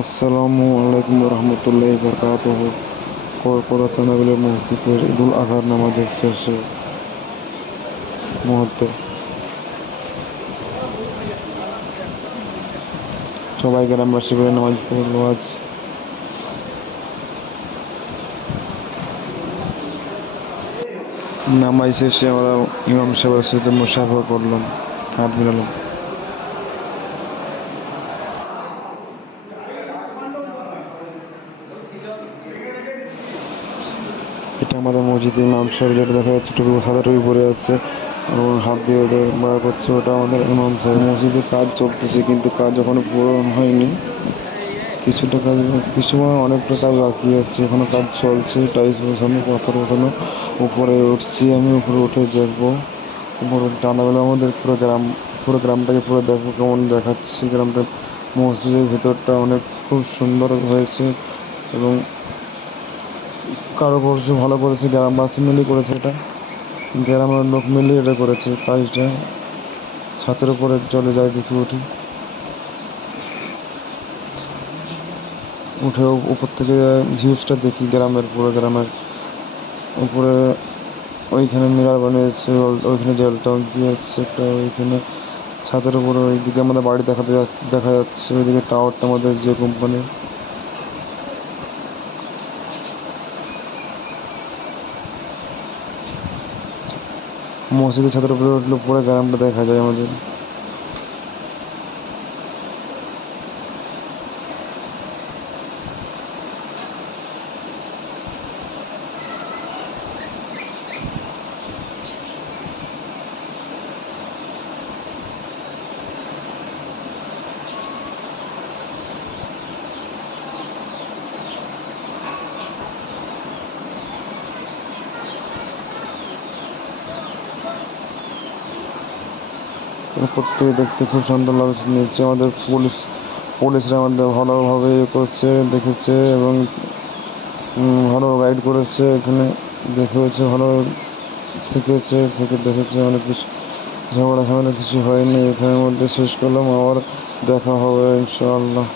আসসালামু আলাইকুম রহমতুল্লাহ বরকাতুহ। করকরা চাঁদাবিলের মসজিদের ঈদুল আজহার নামাজের শেষে মুহূর্তে সবাই গ্রামবাসী মিলে নামাজ পড়লো আজ। নামাজ শেষে আমরা ইমাম সাহেবের সাথে মুসাফা করলাম, হাত মিলালাম। এটা আমাদের মসজিদে ইমাম সাহেব, যেটা দেখা যাচ্ছে টুপি, সাদা টুপি পরে আছে এবং হাত দিয়ে ওদের বার করছে, ওটা আমাদের ইমাম সাহেব। মসজিদে কাজ চলতেছে কিন্তু কাজ এখনো পূরণ হয়নি। কিছুটা কাজ, কিছু অনেকটা কাজ বাকি আছে, এখনো কাজ চলছে। টাইলস বসানো, পাথর বসানো। উপরে উঠছি আমি, উপরে উঠে দেখবো। উপরে চাঁদাবেলা আমাদের পুরো গ্রামটাকে পুরো দেখবো কেমন দেখাচ্ছে গ্রামটা। মসজিদের ভিতরটা অনেক খুব সুন্দর হয়েছে এবং কারুকার্য ভালো করেছে, গ্রামবাসী মিলে করেছে এটা। গ্রামের লোক মিলে এটা করেছে কাজটা। ছাদের উপরে চলে যায়, দেখি উঠি, উঠে উপর থেকে ভিউজটা দেখি গ্রামের, পুরো গ্রামের উপরে। ওইখানে মিনার বানিয়েছে, ওইখানে জল টঙ্কি আছে একটা, ওইখানে ছাদের উপরে ওইদিকে আমাদের বাড়ি দেখা যাচ্ছে, ওইদিকে টাওয়ারটা আমাদের যে কোম্পানির। মসজিদের ছাদের উপরে উঠলে পুরো গ্রামটা দেখা যায় আমাদের। উপর থেকে দেখতে খুব সুন্দর লাগছে। নিচে আমাদের পুলিশরা আমাদের ভালোভাবে করছে, দেখেছে এবং ভালো গাইড করেছে। এখানে দেখেছে, ভালো থেকে দেখেছে, অনেক কিছু ঝামেলা কিছু হয়নি। এখানের মধ্যে শেষ করলাম, আবার দেখা হবে ইনশাআল্লাহ।